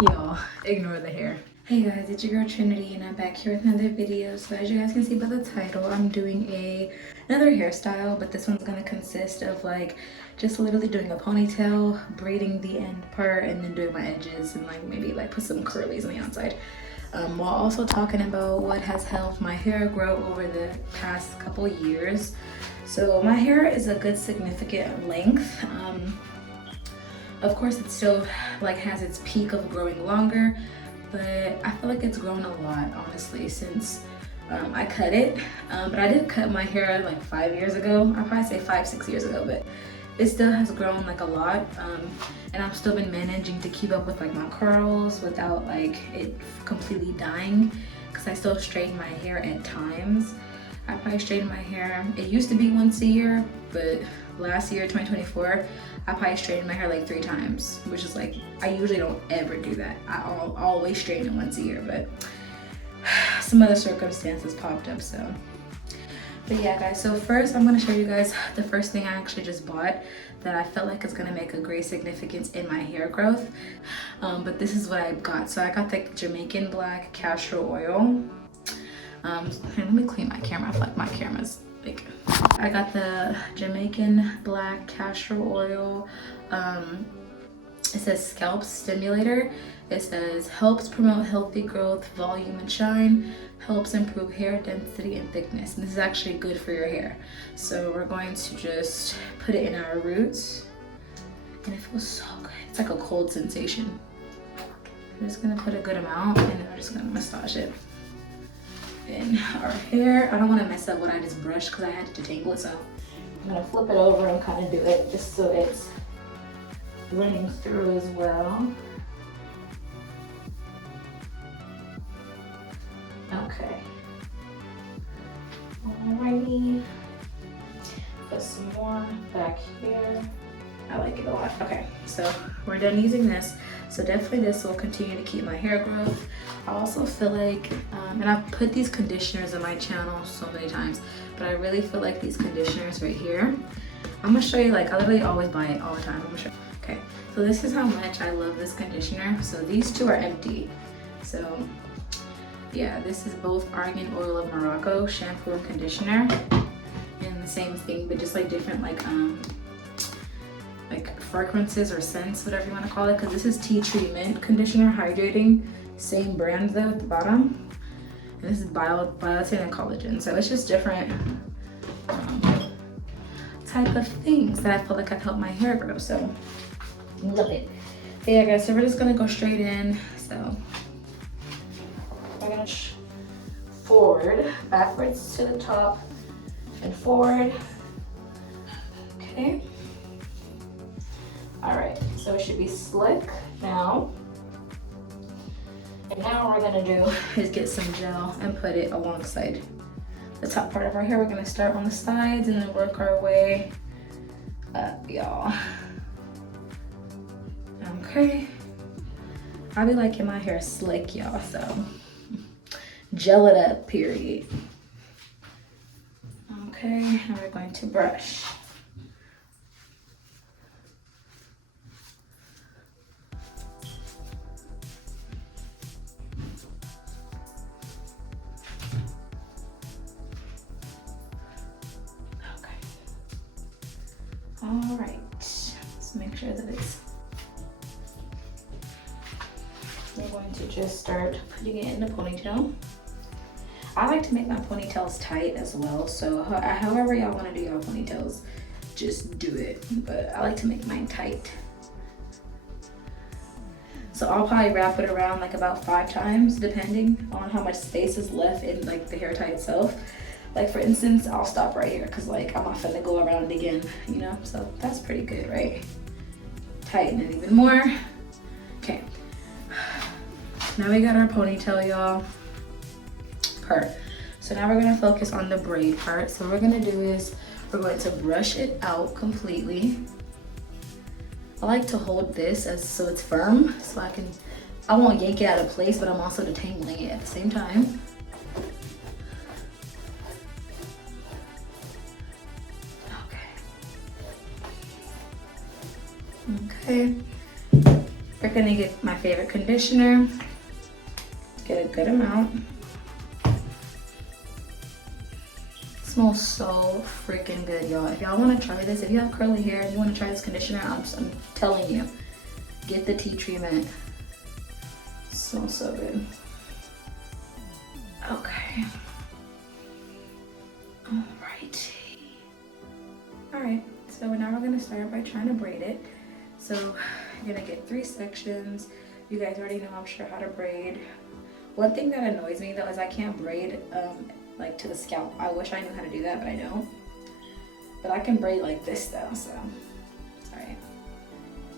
Y'all, ignore the hair. Hey guys, it's your girl Trinity and I'm back here with another video. So as you guys can see by the title, I'm doing another hairstyle, but this one's gonna consist of like just literally doing a ponytail, braiding the end part, and then doing my edges and like maybe like put some curlies on the outside. While also talking about what has helped my hair grow over the past couple years. So my hair is a good significant length. Of course, it still like has its peak of growing longer, but I feel like it's grown a lot, honestly, since I cut it. But I did cut my hair like 5 years ago. I'd probably say 5, 6 years ago, but it still has grown like a lot. And I've still been managing to keep up with like my curls without like it completely dying, because I still straighten my hair at times. I probably straighten my hair. It used to be once a year, but last year, 2024, I probably straightened my hair like 3 times, which is like, I usually don't ever do that. I always straighten it once a year, but some other circumstances popped up, so. But yeah, guys, so first I'm gonna show you guys the first thing I actually just bought that I felt like is gonna make a great significance in my hair growth. But this is what I got. So I got the Jamaican black castor oil. Here, let me clean my camera. I feel like my camera's like, I got the Jamaican black castor oil. It says scalp stimulator. It says helps promote healthy growth, volume and shine, helps improve hair density and thickness. And this is actually good for your hair. So we're going to just put it in our roots, and it feels so good. It's like a cold sensation. I'm just gonna put a good amount, and then we're just gonna massage it in our hair. I don't want to mess up what I just brushed because I had to detangle it, so I'm gonna flip it over and kind of do it just so it's running through as well. Okay. Alrighty. Put some more back here. I like it a lot. Okay, so we're done using this. So definitely this will continue to keep my hair growth. I also feel like, and I've put these conditioners on my channel so many times, but I really feel like these conditioners right here, I'm gonna show you, like I literally always buy it all the time. I'm gonna show you. Okay, so this is how much I love this conditioner. So these two are empty. So yeah, this is both Argan Oil of Morocco shampoo and conditioner. And the same thing, but just like different like fragrances or scents, whatever you want to call it, because this is tea tree mint conditioner hydrating, same brand though at the bottom, and this is biotin and collagen. So it's just different type of things that I feel like have helped my hair grow, so love it. But yeah guys, so we're just gonna go straight in. So we're gonna forward, backwards to the top and forward. Okay. All right, so it should be slick now. And now what we're gonna do is get some gel and put it alongside the top part of our hair. We're gonna start on the sides and then work our way up, y'all. Okay. I be liking my hair slick, y'all, so gel it up, period. Okay, and we're going to brush. All right, let's make sure that it's, we're going to just start putting it in the ponytail. I like to make my ponytails tight as well, so however y'all want to do your ponytails, just do it, but I like to make mine tight. So I'll probably wrap it around like about 5 times depending on how much space is left in like the hair tie itself. Like for instance, I'll stop right here because like I'm not gonna go around it again, you know? So that's pretty good, right? Tighten it even more. Okay. Now we got our ponytail, y'all. So now we're gonna focus on the braid part. So what we're gonna do is we're going to brush it out completely. I like to hold this so it's firm, so I won't yank it out of place, but I'm also detangling it at the same time. Okay. We're gonna get my favorite conditioner, get a good amount. It smells so freaking good, y'all. If y'all wanna try this, if you have curly hair and you wanna try this conditioner, I'm telling you, get the tea treatment. It smells so good. Okay. Alright, so now we're gonna start by trying to braid it. So you're gonna get 3 sections. You guys already know, I'm sure, how to braid. One thing that annoys me though is I can't braid like to the scalp. I wish I knew how to do that, but I don't. But I can braid like this though, so alright.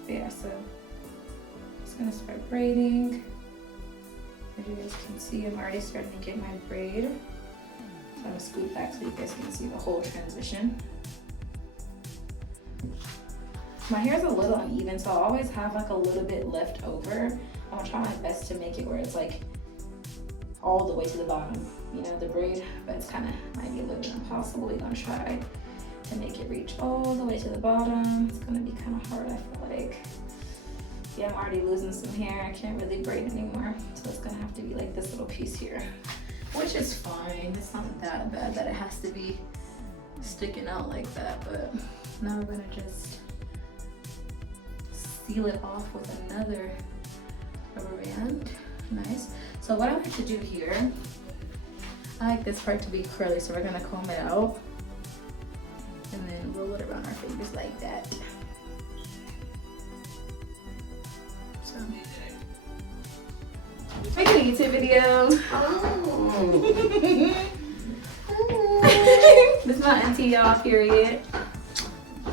Yeah, so I'm just gonna start braiding. As you guys can see, I'm already starting to get my braid. So I'm gonna scoot back so you guys can see the whole transition. My hair is a little uneven, so I always have like a little bit left over. I'm gonna try my best to make it where it's like all the way to the bottom, you know, the braid, but it's kind of might be a little bit impossible. We're gonna try to make it reach all the way to the bottom. It's gonna be kind of hard, I feel like. Yeah, I'm already losing some hair. I can't really braid anymore, so it's gonna have to be like this little piece here, which is fine. It's not that bad that it has to be sticking out like that, but now we're gonna just seal it off with another rubber band. Nice. So what I like to do here, I like this part to be curly, so we're gonna comb it out and then roll it around our fingers like that. So, making a YouTube video. Oh. This is my auntie, y'all, period.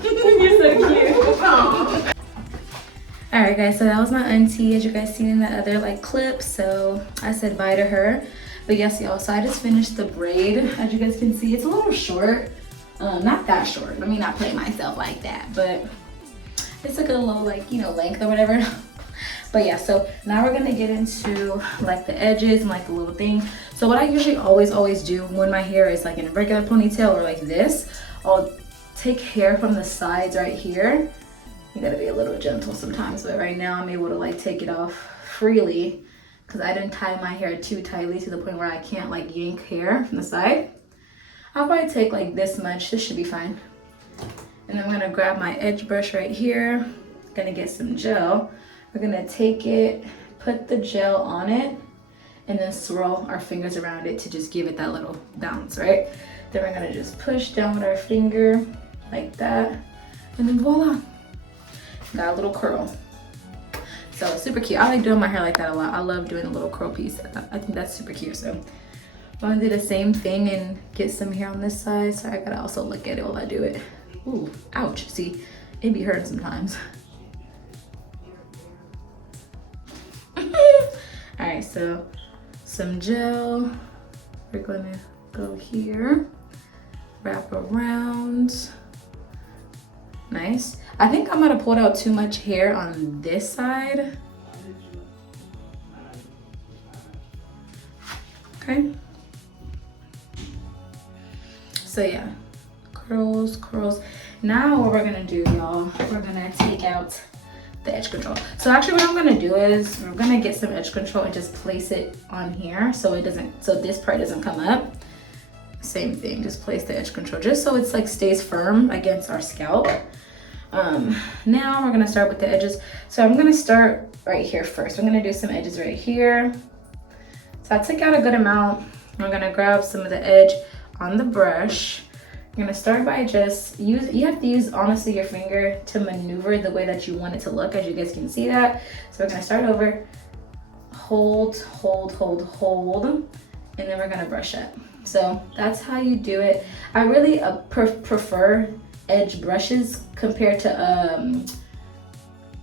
You're so cute. Aww. Alright guys, so that was my auntie, as you guys seen in the other like clip, so I said bye to her. But yes, y'all, so I just finished the braid. As you guys can see, it's a little short. Not that short, let me not play myself like that, but it's like a little like, you know, length or whatever. But yeah, so now we're gonna get into like the edges and like the little thing. So what I usually always do when my hair is like in a regular ponytail or like this, I'll take hair from the sides right here. You gotta be a little gentle sometimes, but right now I'm able to like take it off freely because I didn't tie my hair too tightly to the point where I can't like yank hair from the side. I'll probably take like this much, this should be fine. And I'm gonna grab my edge brush right here, gonna get some gel. We're gonna take it, put the gel on it, and then swirl our fingers around it to just give it that little bounce, right? Then we're gonna just push down with our finger like that, and then voila. Got a little curl. So super cute. I like doing my hair like that a lot. I love doing a little curl piece. I think that's super cute. So I'm gonna do the same thing and get some hair on this side. So I gotta also look at it while I do it. Ooh, ouch. See, it be hurting sometimes. All right, so some gel. We're gonna go here, wrap around. Nice. I think I might have pulled out too much hair on this side. Okay. So yeah, curls, curls. Now what we're gonna do, y'all, we're gonna take out the edge control. So actually what I'm gonna do is we're gonna get some edge control and just place it on here so it doesn't, so this part doesn't come up. Same thing, just place the edge control just so it's like stays firm against our scalp. Now we're gonna start with the edges. So I'm gonna start right here first. I'm gonna do some edges right here. So I took out a good amount. I'm gonna grab some of the edge on the brush. I'm gonna start by just you have to use honestly your finger to maneuver the way that you want it to look, as you guys can see that. So we're gonna start over, hold, hold, hold, hold, and then we're gonna brush up. So that's how you do it. I really prefer edge brushes compared to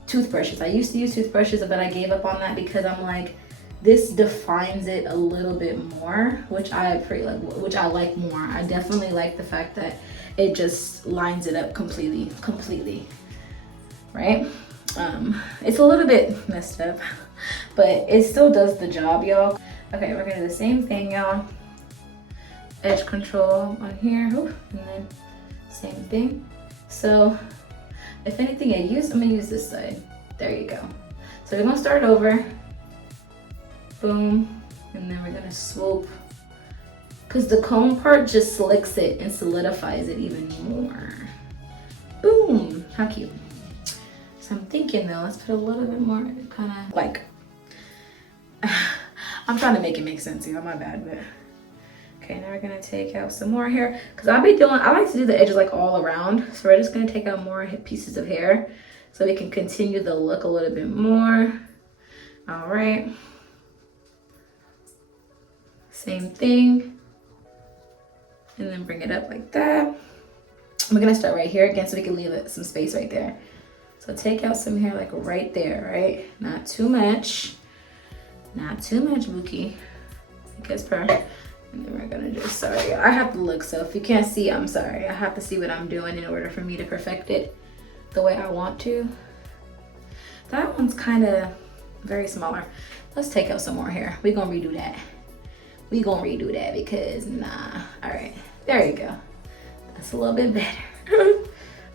toothbrushes. I used to use toothbrushes, but I gave up on that because I'm like, this defines it a little bit more, which I like more. I definitely like the fact that it just lines it up completely, right? It's a little bit messed up, but it still does the job, y'all. Okay, we're gonna do the same thing, y'all. Edge control on here, and then same thing. So if anything I'm gonna use this side. There you go. So we're gonna start over. Boom, and then we're gonna swoop. Cause the comb part just slicks it and solidifies it even more. Boom, how cute. So I'm thinking though, let's put a little bit more kind of like, I'm trying to make it make sense here, my bad, but. Okay, now we're gonna take out some more hair. Cause I like to do the edges like all around. So we're just gonna take out more pieces of hair so we can continue the look a little bit more. All right. Same thing, and then bring it up like that. We're gonna start right here again so we can leave it some space right there. So take out some hair like right there, right? Not too much, Buki, because per. And then we're gonna just, sorry, I have to look, so if you can't see, I'm sorry. I have to see what I'm doing in order for me to perfect it the way I want to. That one's kind of very smaller. Let's take out some more hair. We're gonna redo that. We gonna redo that because nah. All right, there you go. That's a little bit better.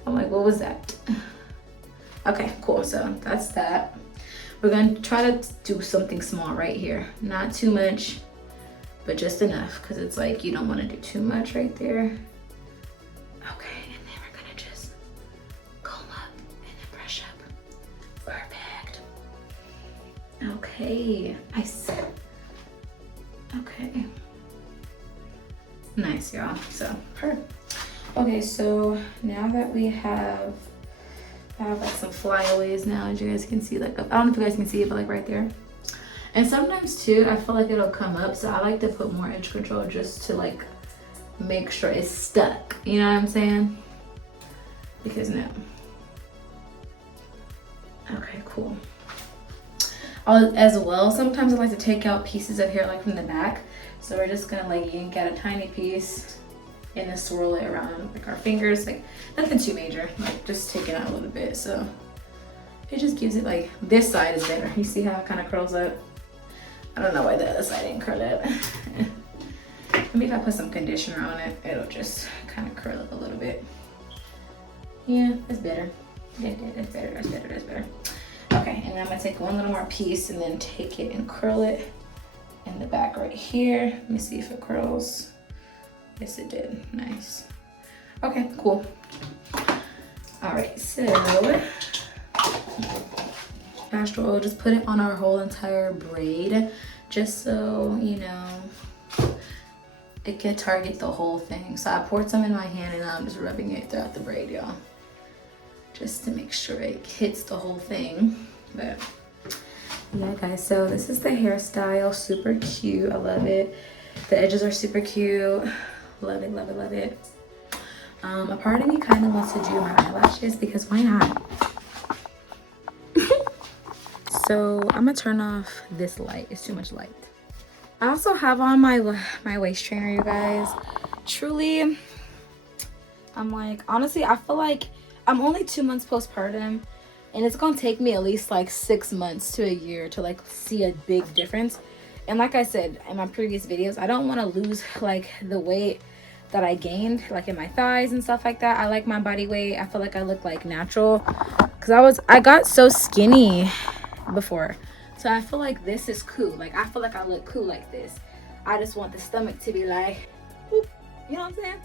I'm like, what was that? Okay, cool, so that's that. We're gonna try to do something small right here. Not too much, but just enough, because it's like, you don't wanna do too much right there. Okay, and then we're gonna just comb up and then brush up. Perfect. Okay, nice. Okay, nice, y'all. So okay, so now that we have, I have like some flyaways now, as you guys can see, like I don't know if you guys can see it, but like right there. And sometimes too, I feel like it'll come up, so I like to put more edge control just to like make sure it's stuck, you know what I'm saying? Because no. Okay, cool. As well, sometimes I like to take out pieces of hair like from the back. So we're just gonna like yank out a tiny piece and then swirl it around like our fingers, like nothing too major, like just taking out a little bit. So it just gives it like, this side is better. You see how it kind of curls up? I don't know why the other side didn't curl up. Maybe if I put some conditioner on it, it'll just kind of curl up a little bit. Yeah, that's better. Yeah, that's better, that's better, that's better. Okay, and then I'm gonna take one little more piece and then take it and curl it in the back right here. Let me see if it curls. Yes, it did. Nice. Okay, cool. All right, so castor oil, just put it on our whole entire braid, just so you know it can target the whole thing. So I poured some in my hand and now I'm just rubbing it throughout the braid, y'all, just to make sure it hits the whole thing. But yeah, guys, so this is the hairstyle. Super cute. I love it. The edges are super cute. Love it, love it, love it. A part of me kind of wants to do my eyelashes because why not? So I'm gonna turn off this light. It's too much light. I also have on my waist trainer, you guys. Truly, I'm like, honestly, I feel like I'm only 2 months postpartum, and it's gonna take me at least like 6 months to a year to like see a big difference. And like I said in my previous videos, I don't want to lose like the weight that I gained like in my thighs and stuff like that. I like my body weight. I feel like I look like natural because I got so skinny before. So I feel like this is cool. Like I feel like I look cool like this. I just want the stomach to be like, whoop, you know what I'm saying?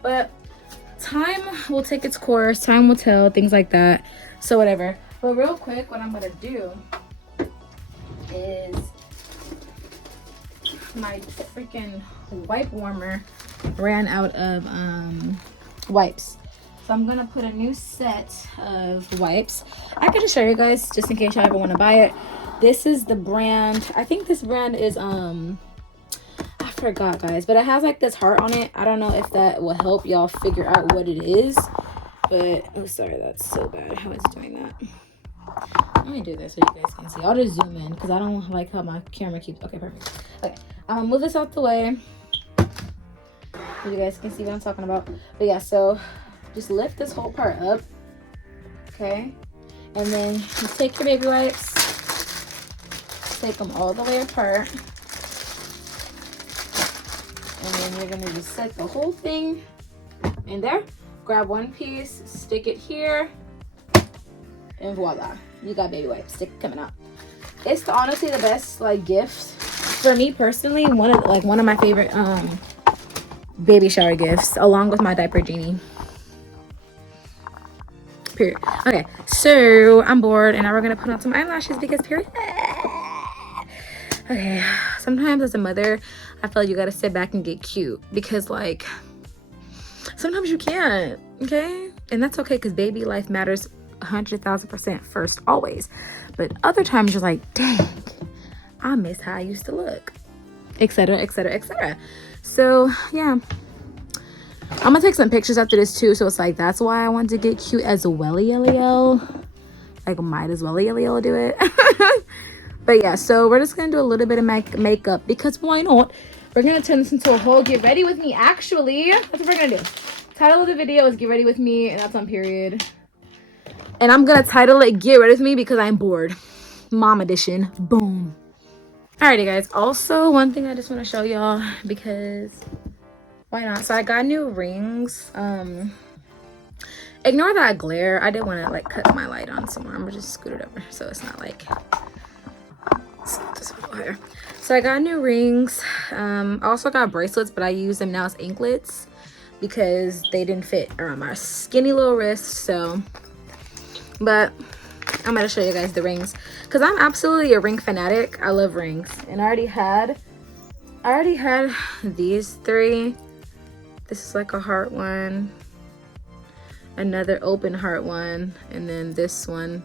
But time will take its course. Time will tell, things like that. So whatever. But real quick, what I'm gonna do is my freaking wipe warmer ran out of wipes. So I'm gonna put a new set of wipes. I can just show you guys just in case y'all ever want to buy it. This is the brand. I think this brand is I forgot, guys, but it has like this heart on it. I don't know if that will help y'all figure out what it is, but oh, sorry, that's so bad how it's doing that. Let me do this so you guys can see. I'll just zoom in because I don't like how my camera keeps. Okay, perfect. Okay, I'm gonna move this out the way so you guys can see what I'm talking about. But yeah, so just lift this whole part up, okay? And then you take your baby wipes, take them all the way apart, and then you're gonna just set the whole thing in there. Grab one piece, stick it here, And voila, you got baby wipes stick coming out. It's honestly the best like gift for me personally. One of my favorite baby shower gifts, along with my diaper genie. Period. Okay, so I'm bored, and now we're gonna put on some eyelashes because period. Okay, sometimes as a mother, I feel like you gotta sit back and get cute because like sometimes you can't. Okay, and that's okay because baby life matters 100,000% first always. But other times you're like, dang, I miss how I used to look, etc., etc., etc. So yeah, I'm gonna take some pictures after this too. So it's like that's why I want to get cute as well. Like might as well do it. But yeah, so we're just gonna do a little bit of makeup because why not? We're gonna turn this into a whole get ready with me. Actually, that's what we're gonna do. Title of the video is get ready with me, and that's on period. And I'm gonna title it get ready with me because I'm bored. Mom edition. Boom. Alrighty guys, also one thing I just want to show y'all because why not? So I got new rings. Ignore that glare. I didn't want to like cut my light on somewhere. I'm gonna just scoot it over so it's not like here. So I got new rings. I also got bracelets, but I use them now as anklets because they didn't fit around my skinny little wrists. So but I'm gonna show you guys the rings because I'm absolutely a ring fanatic. I love rings, and I already had these three. This is like a heart one, another open heart one, and then this one.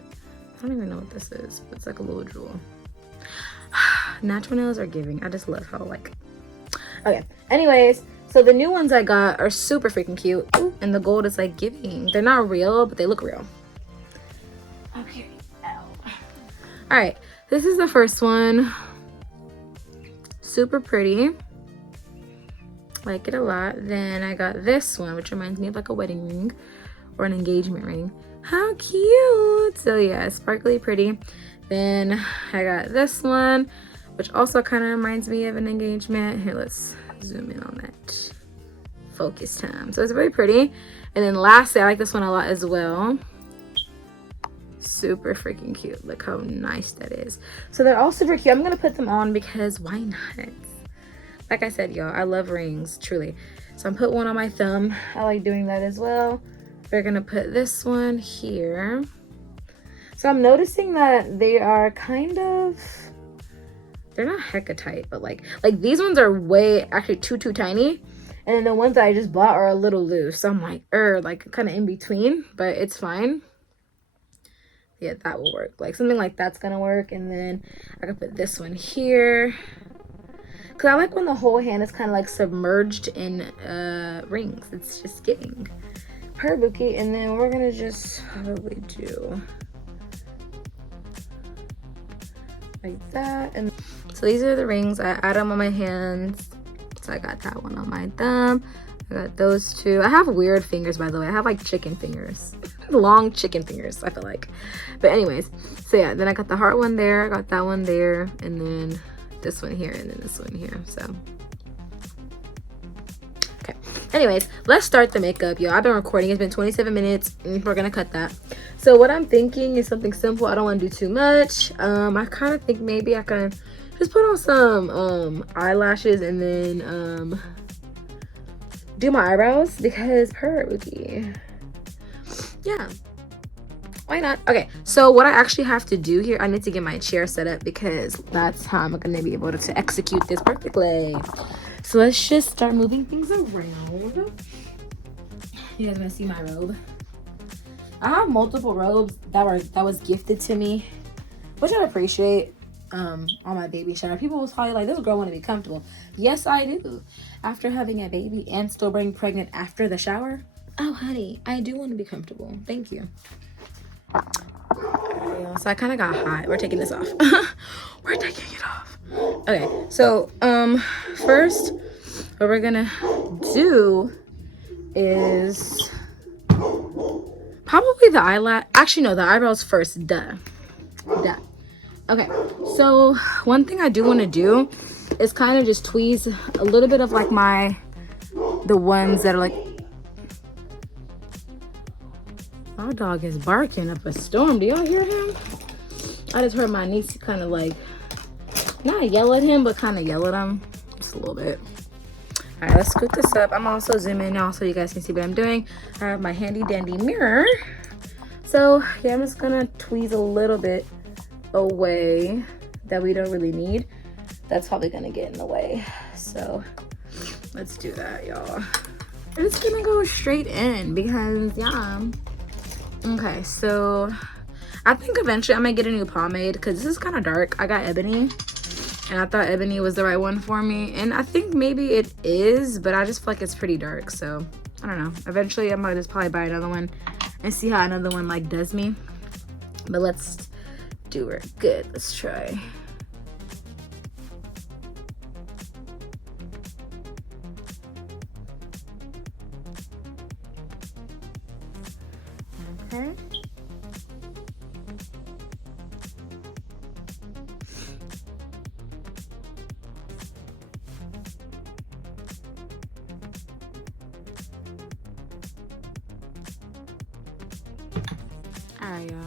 I don't even know what this is, but it's like a little jewel. Natural nails are giving. I just love how like. Okay. Anyways, so the new ones I got are super freaking cute. Ooh, and the gold is like giving. They're not real, but they look real. Okay. All right, this is the first one. Super pretty. Like it a lot. Then I got this one, which reminds me of like a wedding ring or an engagement ring. How cute. So yeah, sparkly pretty. Then I got this one, which also kind of reminds me of an engagement. Here, let's zoom in on that. Focus time. So it's very pretty. And then lastly, I like this one a lot as well. Super freaking cute. Look how nice that is. So they're all super cute. I'm gonna put them on because why not? Like I said, y'all, I love rings, truly. So I'm put one on my thumb. I like doing that as well. We're gonna put this one here. So I'm noticing that they are kind of, they're not hecka tight, but like these ones are way actually too tiny. And then the ones that I just bought are a little loose. So I'm like kind of in between, but it's fine. Yeah, that will work. Like something like that's gonna work. And then I can put this one here. Cause I like when the whole hand is kind of like submerged in rings. It's just getting per bouquet. And then we're gonna just probably do like that. And so these are the rings. I add them on my hands. So I got that one on my thumb. I got those two. I have weird fingers, by the way. I have like chicken fingers. Long chicken fingers, I feel like. But anyways, so yeah, then I got the heart one there. I got that one there. And then this one here. And then this one here. So okay. Anyways, let's start the makeup. Yo, I've been recording. It's been 27 minutes. We're gonna cut that. So what I'm thinking is something simple. I don't want to do too much. I kind of think maybe I can just put on some eyelashes and then do my eyebrows because per rookie. Yeah, why not? Okay, so what I actually have to do here, I need to get my chair set up because that's how I'm gonna be able to execute this perfectly. So let's just start moving things around. You guys wanna see my robe? I have multiple robes that was gifted to me, which I appreciate. On my baby shower, people was probably like, this girl want to be comfortable. Yes, I do. After having a baby and still being pregnant after the shower, oh honey, I do want to be comfortable. Thank you. So I kind of got hot. We're taking this off. We're taking it off. Okay, so first what we're gonna do is probably the eyelash. Actually no, the eyebrows first. Duh. Okay, so one thing I do want to do is kind of just tweeze a little bit of like the ones that are like, huh? Our dog is barking up a storm. Do y'all hear him? I just heard my niece kind of like, not yell at him, but kind of yell at him. Just a little bit. All right, let's scoot this up. I'm also zooming in now so you guys can see what I'm doing. I have my handy dandy mirror. So yeah, I'm just gonna tweeze a little bit away that we don't really need. That's probably gonna get in the way. So let's do that, y'all. I'm just gonna go straight in because yeah. Okay, so I think eventually I'm gonna get a new pomade because this is kind of dark. I got ebony and I thought ebony was the right one for me, and I think maybe it is, but I just feel like it's pretty dark. So I don't know, eventually I might just probably buy another one and see how another one like does me. But let's do it good. Let's try. Okay. All right, y'all.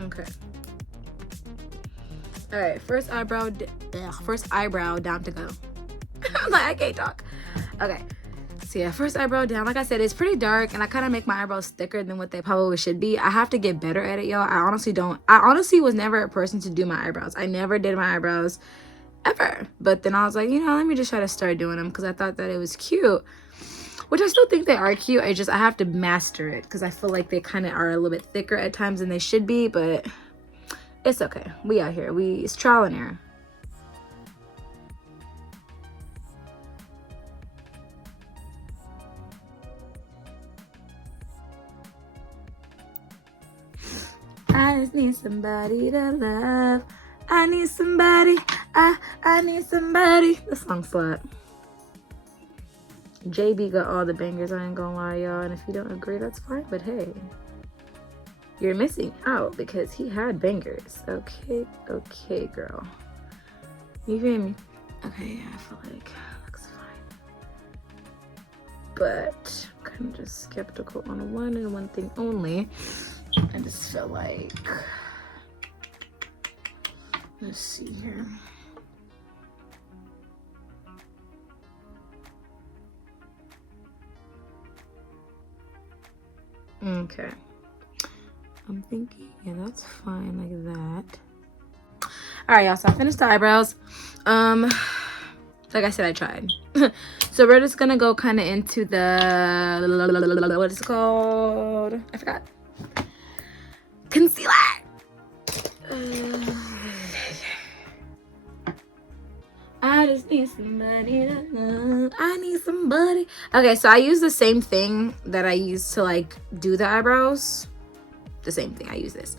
Okay. All right, first eyebrow down to go. I'm like, I can't talk. Okay. So yeah, first eyebrow down. Like I said, it's pretty dark and I kind of make my eyebrows thicker than what they probably should be. I have to get better at it, y'all. I honestly was never a person to do my eyebrows. I never did my eyebrows ever. But then I was like, you know, let me just try to start doing them because I thought that it was cute. Which I still think they are cute. I have to master it because I feel like they kind of are a little bit thicker at times than they should be, but it's okay. We out here. It's trial and error. I just need somebody to love. I need somebody. I need somebody. This song slap. JB got all the bangers, I ain't gonna lie, y'all. And if you don't agree, that's fine. But hey, you're missing out because he had bangers. Okay, okay, girl. You hear me? Okay, yeah, I feel like that looks fine. But I'm kind of just skeptical on one and one thing only. I just feel like, let's see here. Okay, I'm thinking, yeah, that's fine like that. All right, y'all, so I finished the eyebrows. Like I said, I tried. So we're just gonna go kind of into the, what is it called? I forgot. Concealer. I just need somebody to love. I need somebody. Okay, so I use the same thing that I use to like do the eyebrows. The same thing. I use this.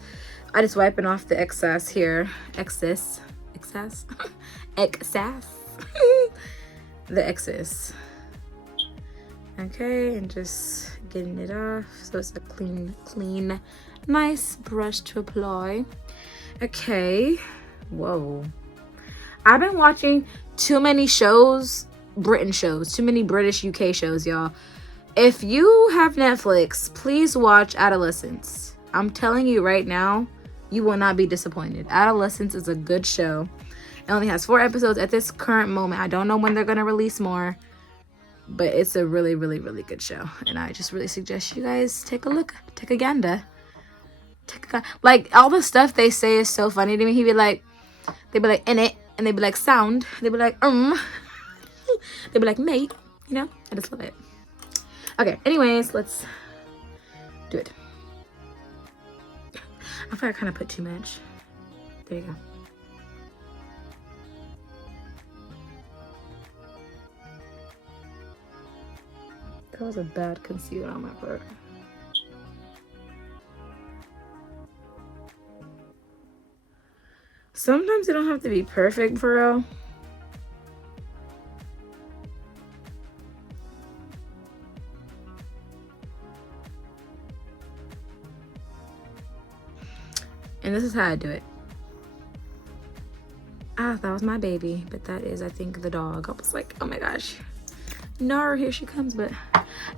I just wiping off the excess here. Excess. The excess. Okay, and just getting it off so it's a clean, nice brush to apply. Okay. Whoa. I've been watching too many shows, too many British UK shows, y'all. If you have Netflix, please watch Adolescence. I'm telling you right now, you will not be disappointed. Adolescence is a good show. It only has 4 episodes at this current moment. I don't know when they're going to release more, but it's a really, really, really good show. And I just really suggest you guys take a look, take a gander. Like, all the stuff they say is so funny to me. They'd be like, in it. And they'd be like, sound. They'd be like, They'd be like, mate. You know? I just love it. Okay, anyways, let's do it. I thought I kind of put too much. There you go. That was a bad concealer on my part. Sometimes it don't have to be perfect for real. And this is how I do it. Ah, that was my baby, but that is, I think, the dog. I was like, oh my gosh. No, here she comes, but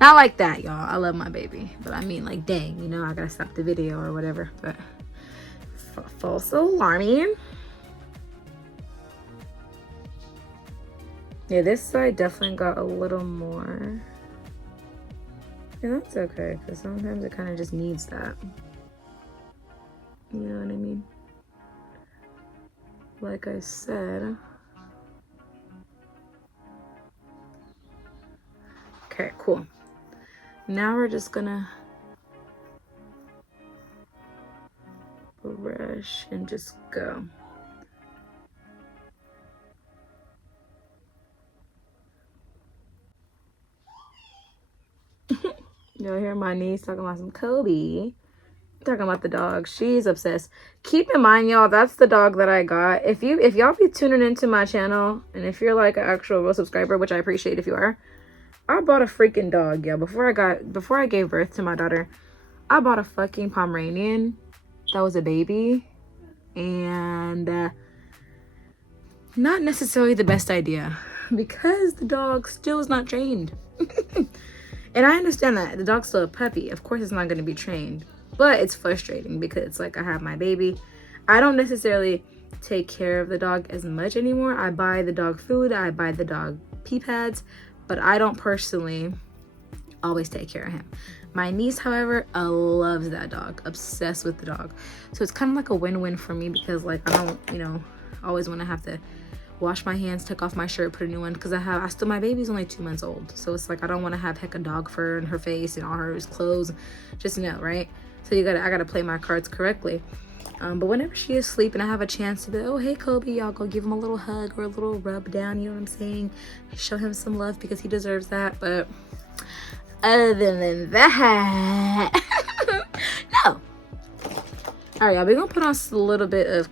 not like that, y'all. I love my baby, but I mean, like, dang, you know, I gotta stop the video or whatever. But false alarming. Yeah, this side definitely got a little more. And that's okay, because sometimes it kind of just needs that. You know what I mean? Like I said. Okay, cool. Now we're just gonna brush and just go. Y'all hear my niece talking about some Kobe. Talking about the dog. She's obsessed. Keep in mind, y'all, that's the dog that I got. If y'all be tuning into my channel, and if you're like an actual real subscriber, which I appreciate if you are, I bought a freaking dog, yeah. Before I gave birth to my daughter, I bought a fucking Pomeranian that was a baby, and not necessarily the best idea because the dog still is not trained. And I understand that the dog's still a puppy. Of course, it's not going to be trained, but it's frustrating because it's like I have my baby. I don't necessarily take care of the dog as much anymore. I buy the dog food, I buy the dog pee pads, but I don't personally always take care of him. My niece, however, loves that dog, obsessed with the dog. So it's kind of like a win-win for me because, like, I don't, you know, always want to have to wash my hands, take off my shirt, put a new one, because my baby's only 2 months old. So it's like I don't want to have hecka dog fur in her face and on her clothes. Just know, right? So I gotta play my cards correctly. But whenever she is asleep and I have a chance to be, oh, hey, Kobe, I'll go give him a little hug or a little rub down, you know what I'm saying? Show him some love because he deserves that. But other than that, no. All right, y'all, we're gonna put on a little bit of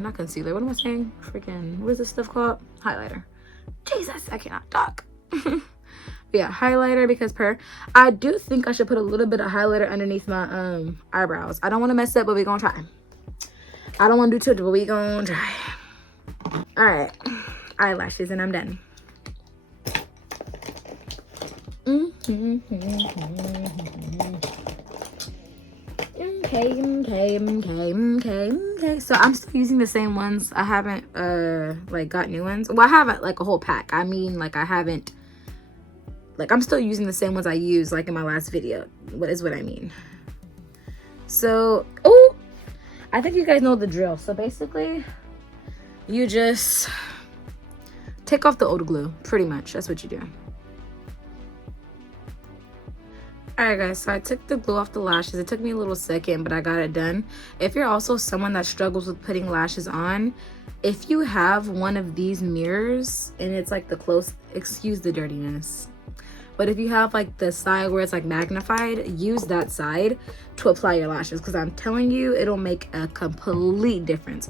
not concealer. What am I saying? Freaking, what is this stuff called? Highlighter. Jesus, I cannot talk. Yeah, highlighter because I do think I should put a little bit of highlighter underneath my eyebrows. I don't want to mess up, but we're gonna try. I don't want to do too much, but we're gonna try. All right, eyelashes, and I'm done. Okay. So I'm still using the same ones. I haven't like got new ones. Well, I haven't like a whole pack. I mean, like I haven't. Like I'm still using the same ones I used like in my last video. What I mean? So, oh, I think you guys know the drill. So basically, you just take off the old glue. Pretty much, that's what you do. Alright guys, so I took the glue off the lashes. It took me a little second, but I got it done. If you're also someone that struggles with putting lashes on, if you have one of these mirrors and it's like excuse the dirtiness, but if you have like the side where it's like magnified, use that side to apply your lashes, because I'm telling you, it'll make a complete difference.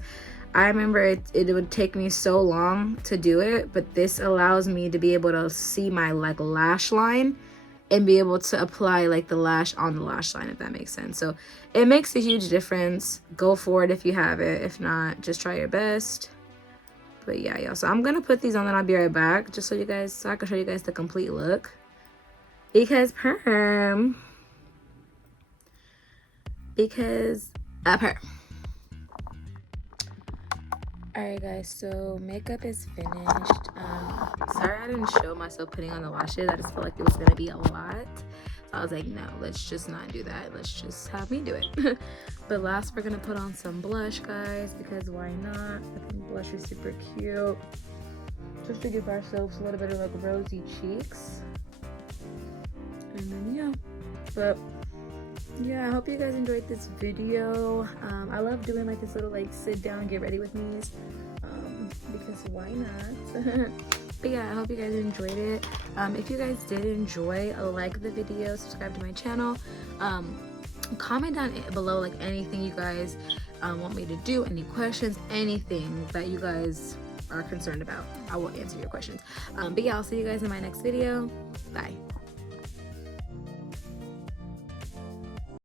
I remember it would take me so long to do it, but this allows me to be able to see my like lash line and be able to apply like the lash on the lash line, if that makes sense. So it makes a huge difference. Go for it if you have it. If not, just try your best. But yeah, y'all. So I'm gonna put these on and I'll be right back, just so I can show you guys the complete look. Because perm. Alright guys, so makeup is finished. Sorry I didn't show myself putting on the lashes. I just felt like it was gonna be a lot. So I was like, no, let's just not do that. Let's just have me do it. But last we're gonna put on some blush, guys, because why not? I think blush is super cute. Just to give ourselves a little bit of like rosy cheeks. And then yeah. But yeah, I hope you guys enjoyed this video. I love doing like this little like sit down get ready with me, because why not? But yeah, I hope you guys enjoyed it. If you guys did enjoy, like the video, subscribe to my channel, comment down below like anything you guys want me to do, any questions, anything that you guys are concerned about. I will answer your questions. But yeah, I'll see you guys in my next video. Bye.